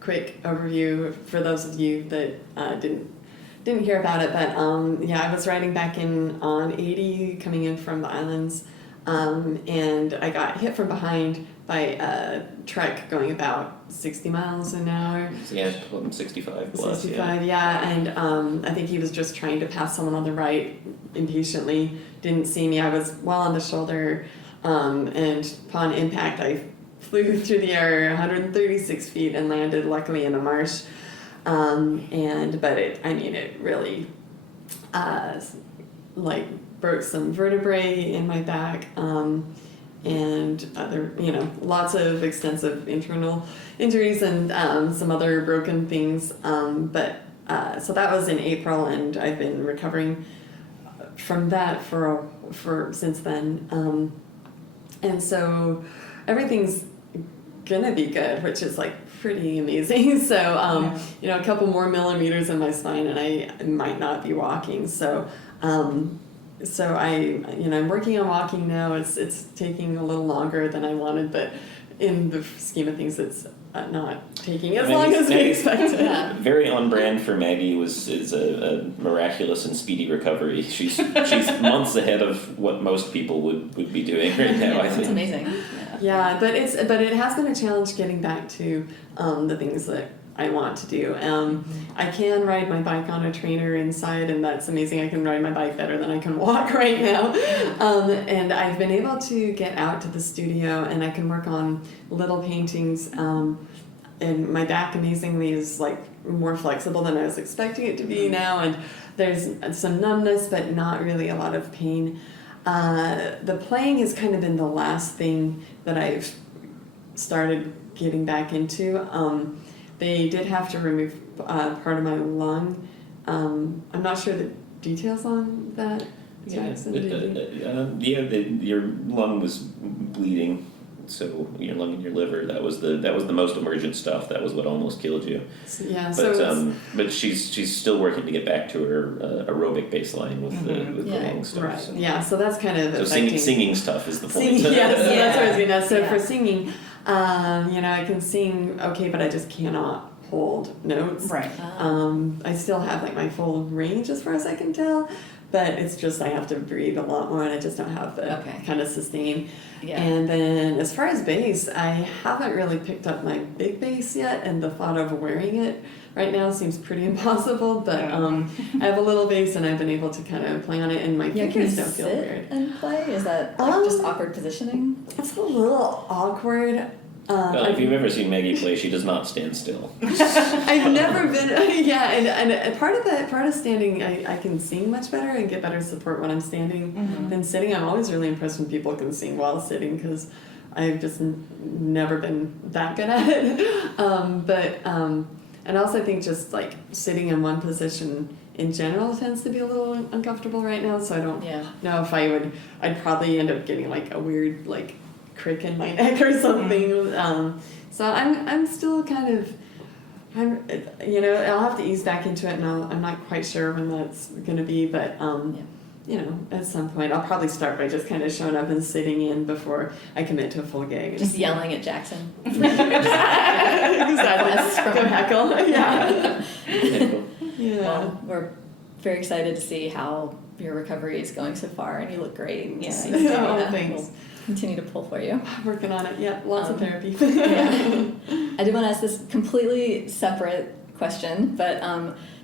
quick overview for those of you that didn't hear about it, but I was riding back in on 80 coming in from the islands, and I got hit from behind by a truck going about 60 miles an hour. Yeah, 65 plus. 65, yeah, and I think he was just trying to pass someone on the right impatiently, didn't see me. I was well on the shoulder, and upon impact I flew through the air 136 feet and landed luckily in a marsh. But it really, broke some vertebrae in my back, and other, lots of extensive internal injuries and, some other broken things. So that was in April, and I've been recovering from that for since then. And so everything's gonna be good, which is pretty amazing. So, a couple more millimeters in my spine and I might not be walking. So, I'm working on walking now. It's taking a little longer than I wanted, but in the scheme of things, it's not taking as long as we expected. Very on brand for Maggie is a miraculous and speedy recovery. She's months ahead of what most people would be doing right now. I think it's amazing. Yeah, but it has been a challenge getting back to the things that I want to do. I can ride my bike on a trainer inside, and that's amazing. I can ride my bike better than I can walk right now. And I've been able to get out to the studio, and I can work on little paintings. And my back, amazingly, is more flexible than I was expecting it to be now. And there's some numbness, but not really a lot of pain. The playing has kind of been the last thing that I've started getting back into. They did have to remove part of my lung. I'm not sure the details on that. Jackson, your lung was bleeding, so your lung and your liver. That was the most emergent stuff. That was what almost killed you. Yeah. But she's still working to get back to her aerobic baseline with the lung stuff. Right. So. Yeah. So that's kind of singing stuff is the point. That's what I was going to say. So for singing, I can sing okay, but I just cannot hold notes. Right. I still have my full range as far as I can tell, but it's just I have to breathe a lot more, and I just don't have the kind of sustain. Yeah. And then as far as bass, I haven't really picked up my big bass yet, and the thought of wearing it right now seems pretty impossible. But I have a little bass, and I've been able to kind of play on it, and my fingers don't feel weird. And play? Is that just awkward positioning? It's a little awkward. If you've ever seen Maggie play, she does not stand still. I've never been, and part of standing, I can sing much better and get better support when I'm standing than sitting. I'm always really impressed when people can sing while sitting, because I've just never been that good at it. And also I think just sitting in one position in general tends to be a little uncomfortable right now, so I don't know if I'd probably end up getting a weird crick in my neck or something. So I'm still kind of, I'll have to ease back into it, and I'm not quite sure when that's going to be, but at some point I'll probably start by just kind of showing up and sitting in before I commit to a full gig. Just yelling at Jackson. Exactly. Go heckle. Yeah. Yeah. Well, we're very excited to see how your recovery is going so far, and you look great. Yes. Thanks. We'll continue to pull for you. Working on it. Yeah, lots of therapy. I do want to ask this completely separate question, but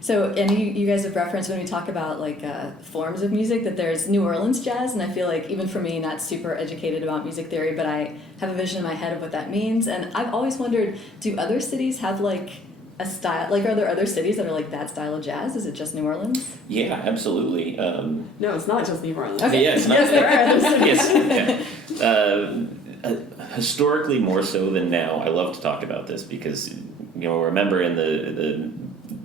so, and you guys have referenced when we talk about like forms of music that there's New Orleans jazz, and I feel like even for me, not super educated about music theory, but I have a vision in my head of what that means, and I've always wondered, do other cities have like a style, like are there other cities that are like that style of jazz? Is it just New Orleans? Yeah, absolutely. No, it's not just New Orleans. Okay. Yeah, it's not. Yes, there are other cities. Yes. Yeah. Historically, more so than now, I love to talk about this because, remember in the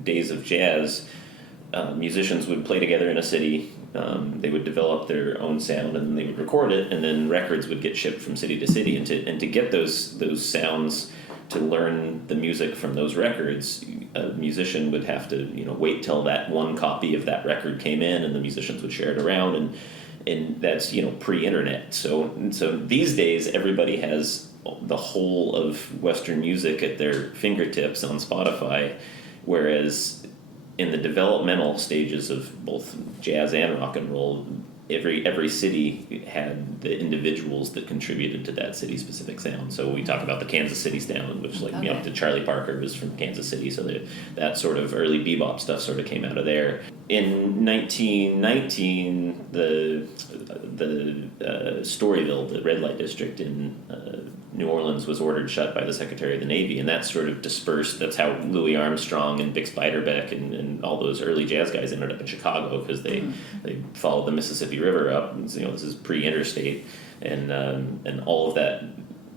days of jazz, musicians would play together in a city. They would develop their own sound and they would record it, and then records would get shipped from city to city. And to get those sounds, to learn the music from those records, a musician would have to wait till that one copy of that record came in, and the musicians would share it around, and that's pre-internet. So these days everybody has the whole of Western music at their fingertips on Spotify, whereas in the developmental stages of both jazz and rock and roll, every city had the individuals that contributed to that city-specific sound. So we talk about the Kansas City sound, which the Charlie Parker was from Kansas City, so that sort of early bebop stuff sort of came out of there. In 1919, the Storyville, the red light district in New Orleans, was ordered shut by the Secretary of the Navy, and that sort of dispersed. That's how Louis Armstrong and Bix Beiderbecke and all those early jazz guys ended up in Chicago, because they followed the Mississippi River up. And, this is pre-interstate, and all of that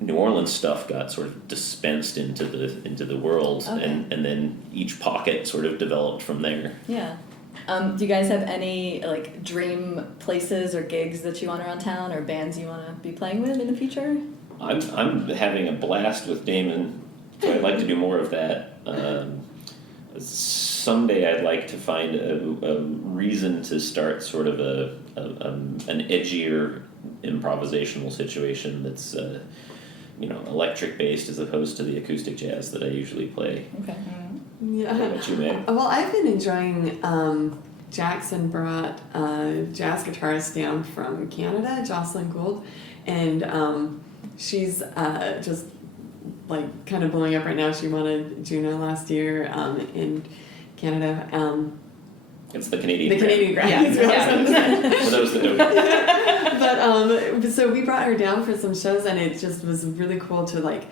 New Orleans stuff got sort of dispensed into the world, okay. and then each pocket sort of developed from there. Yeah. Do you guys have any like dream places or gigs that you want around town, or bands you want to be playing with in the future? I'm having a blast with Damon, so I'd like to do more of that. Someday I'd like to find a reason to start sort of an edgier improvisational situation that's electric based as opposed to the acoustic jazz that I usually play. Okay. Yeah. How about you, Meg? Well, I've been enjoying. Jackson brought a jazz guitarist down from Canada, Jocelyn Gould, and she's just like kind of blowing up right now. She won a Juno last year in Canada. It's the Canadian. The Canadian Grammys. Yeah. For those that don't know. But so we brought her down for some shows, and it just was really cool to like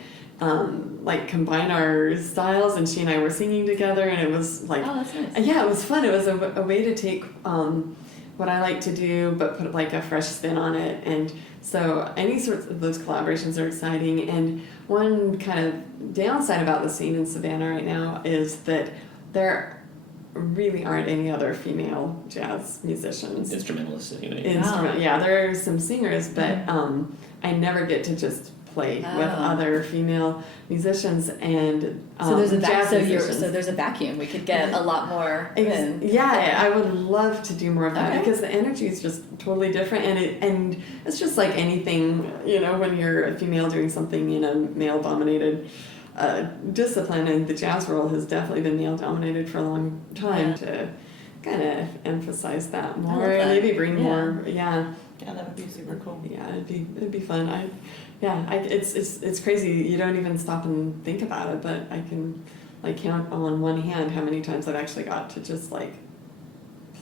combine our styles, and she and I were singing together, and it was like, oh, that's nice. Yeah, it was fun. It was a way to take what I like to do, but put like a fresh spin on it. And so any sorts of those collaborations are exciting. And one kind of downside about the scene in Savannah right now is that there really aren't any other female jazz musicians. Instrumentalists, anyway. Yeah, there are some singers, but I never get to just play with other female musicians, and so there's a jazz musicians. so there's a vacuum. We could get a lot more in. Yeah, I would love to do more of that, okay. because the energy is just totally different, and it's just like anything, when you're a female doing something in a male-dominated discipline, and the jazz world has definitely been male-dominated for a long time, to kind of emphasize that more, and maybe bring more. Yeah, that would be super cool. Yeah, it'd be fun. It's crazy. You don't even stop and think about it, but I can like count on one hand how many times I've actually got to just like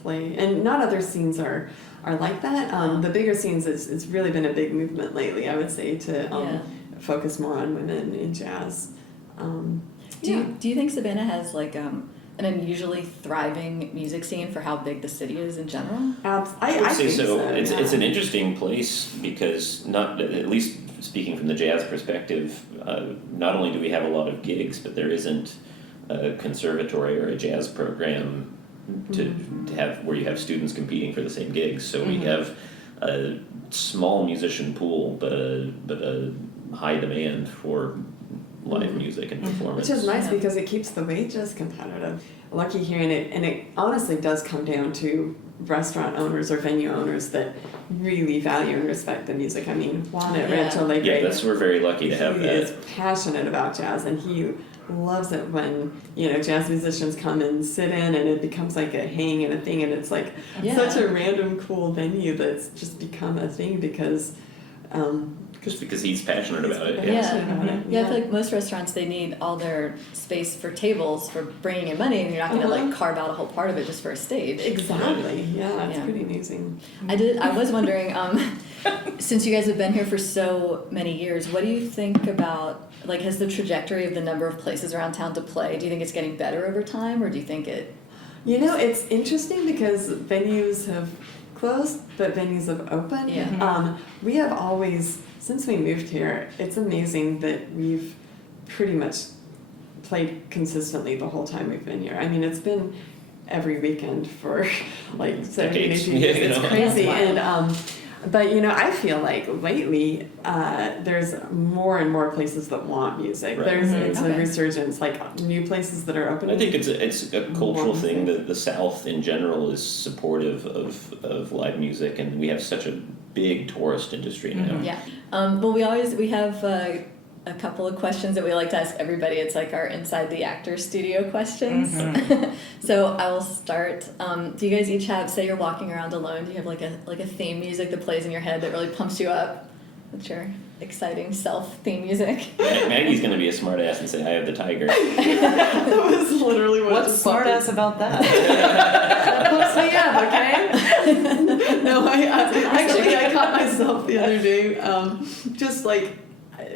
play. And not other scenes are like that. The bigger scenes, it's really been a big movement lately, I would say, to focus more on women in jazz. Do you think Savannah has like an unusually thriving music scene for how big the city is in general? I would say think so. yeah. It's an interesting place because, not at least speaking from the jazz perspective, not only do we have a lot of gigs, but there isn't a conservatory or a jazz program to have where you have students competing for the same gigs. So we have a small musician pool, but a high demand for live music and performance. Which is nice because it keeps the wages competitive. Lucky here, and it honestly does come down to restaurant owners or venue owners that really value and respect the music. I mean, Juan at Rancho Alegre. Yeah, we're very lucky to have that. He is passionate about jazz, and he loves it when jazz musicians come and sit in, and it becomes like a hang and a thing, and it's like such a random cool venue that's just become a thing because Just because he's passionate about it. Yeah. Yeah. I feel like most restaurants, they need all their space for tables for bringing in money, and you're not going to like carve out a whole part of it just for a stage. Exactly. Yeah, it's Yeah. pretty amazing. I was wondering, since you guys have been here for so many years, what do you think about, like, has the trajectory of the number of places around town to play, do you think it's getting better over time, or do you think it... You know, it's interesting because venues have closed, but venues have opened. Yeah. We have always, since we moved here, it's amazing that we've pretty much played consistently the whole time we've been here. I mean, it's been every weekend for like 17, 18 years. It's crazy. And but you know, I feel like lately there's more and more places that want music. Right. It's a resurgence, like new places that are opening. I think it's a cultural thing that the South in general is supportive of live music, and we have such a big tourist industry now. Yeah. Well, we have a couple of questions that we like to ask everybody. It's like our Inside the Actor Studio questions. So I will start. Do you guys each have, say you're walking around alone, do you have like a theme music that plays in your head that really pumps you up? What's your exciting self-theme music? Maggie's going to be a smart ass and say, I have the tiger. That was literally what What's smart ass about that? Pumps me up, okay? No, I caught myself the other day, just like,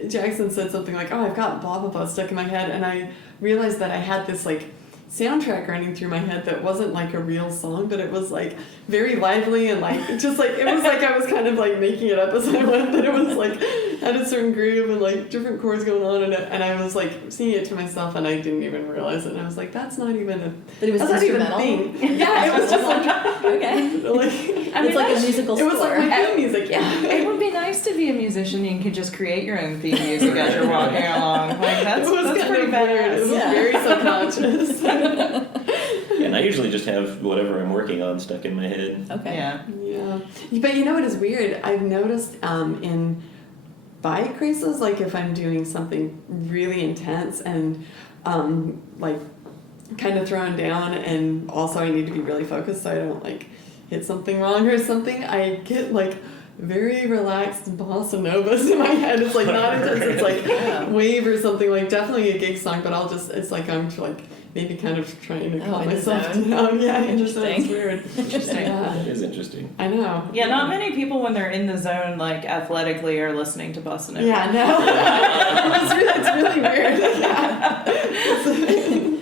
Jackson said something like, oh, I've got blah, blah, blah stuck in my head, and I realized that I had this, like, soundtrack running through my head that wasn't, like, a real song, but it was, like, very lively and, like, just, like, it was like I was kind of, like, making it up as I went, but it was, like, had a certain groove and, like, different chords going on, and I was, like, singing it to myself, and I didn't even realize it, and I was like, that's not even a... But it was that's not even a instrumental? thing. Yeah, it was just, like... Okay. Like, It's like a musical score. it was like my theme music, yeah. It would be nice to be a musician. You could just create your own theme music as you're walking along. Like that's pretty weird. It was very subconscious. And I usually just have whatever I'm working on stuck in my head. Okay. Yeah. Yeah, but you know what is weird? I've noticed in bike races, like if I'm doing something really intense and like kind of thrown down, and also I need to be really focused so I don't like hit something wrong or something, I get like very relaxed bossa novas in my head. It's like not intense, it's like wave or something, like definitely a gig song, but it's like I'm like maybe kind of trying to calm myself down. Yeah, interesting. It's weird. Interesting. Yeah. That is interesting. I know. Yeah, not many people when they're in the zone, like athletically, are listening to bossa nova. Yeah, no. It's really weird. Yeah.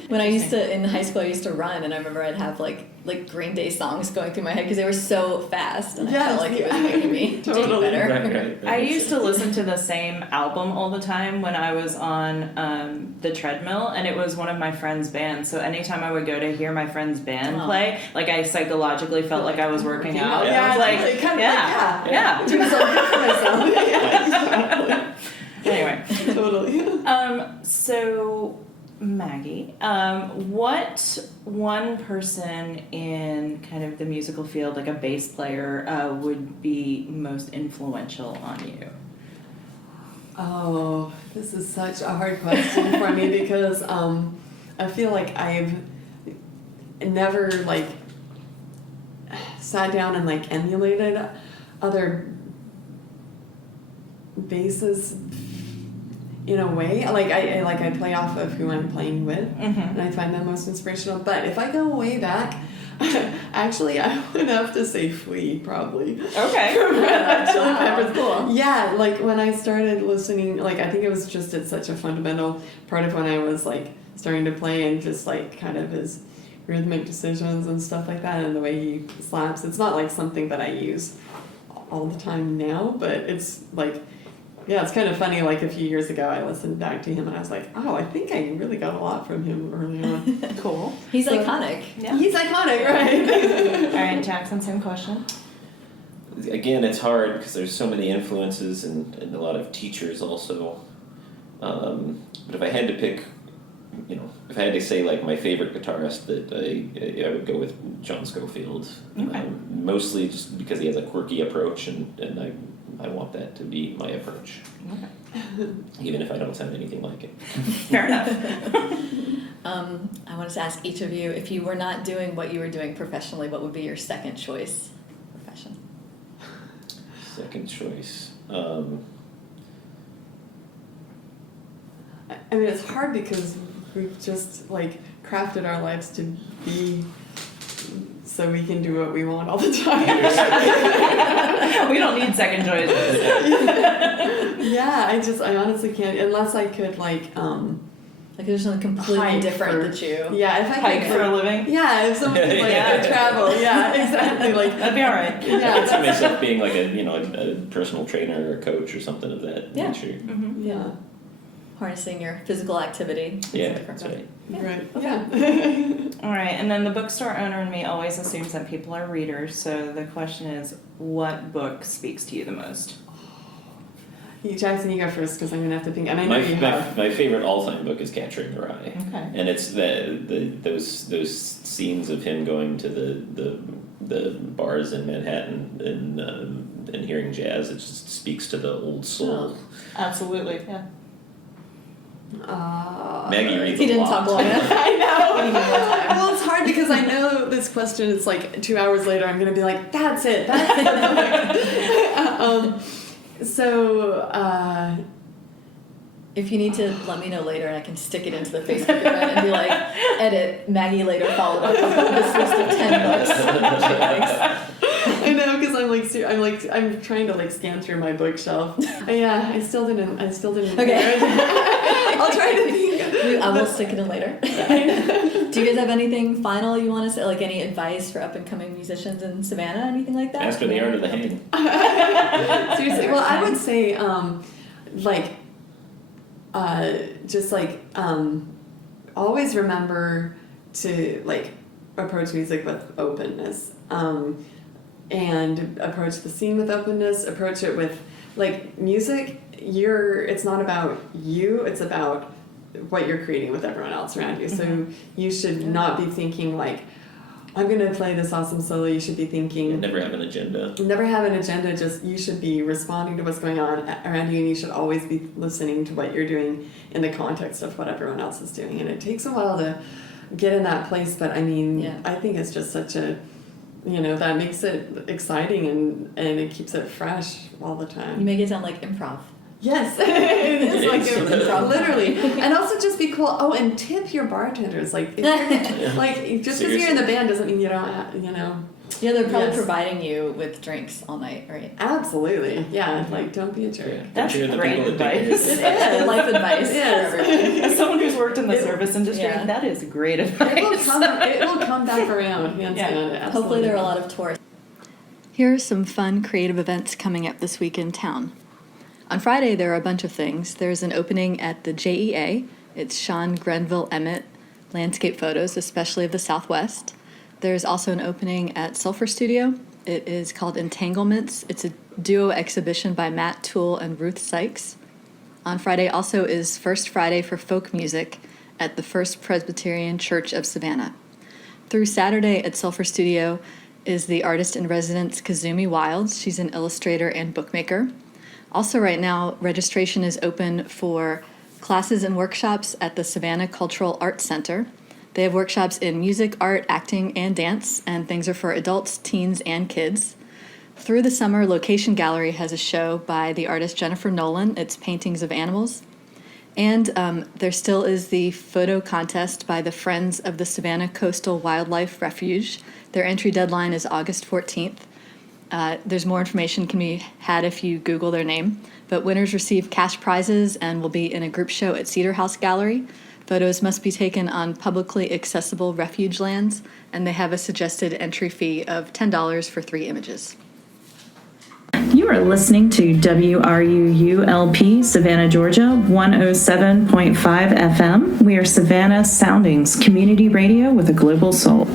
When I used to, in high school, I used to run, and I remember I'd have like Green Day songs going through my head because they were so fast, and I felt like it was making me do better. Right. I used to listen to the same album all the time when I was on the treadmill, and it was one of my friend's bands. So anytime I would go to hear my friend's band play, like I psychologically felt like I was working out. Yeah, I was like, kind of yeah. Do something for myself. Yeah, exactly. Anyway, Totally. So Maggie, what one person in kind of the musical field, like a bass player, would be most influential on you? Oh, this is such a hard question for me because I feel like I've never like sat down and like emulated other basses in a way. Like I play off of who I'm playing with, and I find them most inspirational. But if I go way back, actually, I would have to say Flea, probably. Okay. Red Hot Chili Peppers. Cool. Yeah, like when I started listening, like I think it was just it's such a fundamental part of when I was like starting to play, and just like kind of his rhythmic decisions and stuff like that, and the way he slaps. It's not like something that I use all the time now, but it's like, yeah, it's kind of funny. Like a few years ago, I listened back to him and I was like, oh, I think I really got a lot from him early on. Cool. He's iconic. Yeah. He's iconic, right? All right, Jackson, same question. Again, it's hard because there's so many influences and a lot of teachers also. But if I had to pick, if I had to say like my favorite guitarist, that I would go with John Scofield. Okay. Mostly just because he has a quirky approach, and I want that to be my approach. Okay. Even if I don't sound anything like it. Fair enough. I wanted to ask each of you, if you were not doing what you were doing professionally, what would be your second choice profession? Second choice. I mean, it's hard because we've just like crafted our lives to be so we can do what we want all the time. We don't need second choices. Yeah, I honestly can't, unless I could like there's something completely hike different for- that you. Yeah, if I Hike could for a living? Yeah, if someone could like Yeah. travel, yeah, exactly. Like That'd be all right. I yeah, could see myself being like a personal trainer or a coach or something of that Yeah. nature. Mm-hmm. yeah, Harnessing your physical activity. Yeah, It's different. that's right. right. Yeah. All right, and then the bookstore owner in me always assumes that people are readers, so the question is, what book speaks to you the most? Jackson, you go first because I'm gonna have to think. And I know you have. My favorite all-time book is Capturing the Rye. Okay. And it's those scenes of him going to the bars in Manhattan and hearing jazz. It just speaks to the old soul. Absolutely, yeah. Maggie reads He a didn't lot. talk long enough. I know. We need more time. Well, it's hard because I know this question is like 2 hours later. I'm gonna be like, that's it. So. If you need to let me know later and I can stick it into the Facebook event and be like, edit, Maggie later followed up with this list of 10 books that she likes. I know, because I'm trying to like scan through my bookshelf. Yeah, I still didn't. Okay. I'll try to think. I will stick it in later. Do you guys have anything final you want to say? Like any advice for up and coming musicians in Savannah? Anything like that? Ask for the art of the hang. Seriously, well, I would say, always remember to like approach music with openness, and approach the scene with openness. Approach it with like music. It's not about you. It's about what you're creating with everyone else around you. So you should not be thinking like, I'm going to play this awesome solo. You should be thinking... Never have an agenda. Never have an agenda. Just you should be responding to what's going on around you, and you should always be listening to what you're doing in the context of what everyone else is doing. And it takes a while to get in that place, but I mean, I think it's just such a... that makes it exciting and it keeps it fresh all the time. You make it sound like improv. Yes, it is like Improv. literally, and also just be cool. Oh, and tip your bartenders. Like, if you're, like just because you're in the band doesn't mean you don't. Yeah, they're probably Yes. providing you with drinks all night, right? Absolutely, yeah. Like, don't be a jerk. That's Cheer the great people that do advice. it. It's good life advice. Yes. for everyone. As someone who's worked in the service industry, Yeah. that is great advice. It will come back around. Hands Yeah. down, absolutely. Hopefully there are a lot of tourists. Here are some fun creative events coming up this week in town. On Friday, there are a bunch of things. There's an opening at the JEA. It's Sean Grenville Emmett landscape photos, especially of the Southwest. There's also an opening at Sulphur Studio. It is called Entanglements. It's a duo exhibition by Matt Toole and Ruth Sykes. On Friday also is First Friday for Folk Music at the First Presbyterian Church of Savannah. Through Saturday at Sulphur Studio is the artist-in-residence Kazumi Wilds. She's an illustrator and bookmaker. Also right now, registration is open for classes and workshops at the Savannah Cultural Arts Center. They have workshops in music, art, acting, and dance, and things are for adults, teens, and kids. Through the summer, Location Gallery has a show by the artist Jennifer Nolan. It's paintings of animals. And there still is the photo contest by the Friends of the Savannah Coastal Wildlife Refuge. Their entry deadline is August 14th. There's more information can be had if you Google their name. But winners receive cash prizes and will be in a group show at Cedar House Gallery. Photos must be taken on publicly accessible refuge lands, and they have a suggested entry fee of $10 for 3 images. You are listening to WRUULP, Savannah, Georgia, 107.5 FM. We are Savannah Soundings, community radio with a global soul.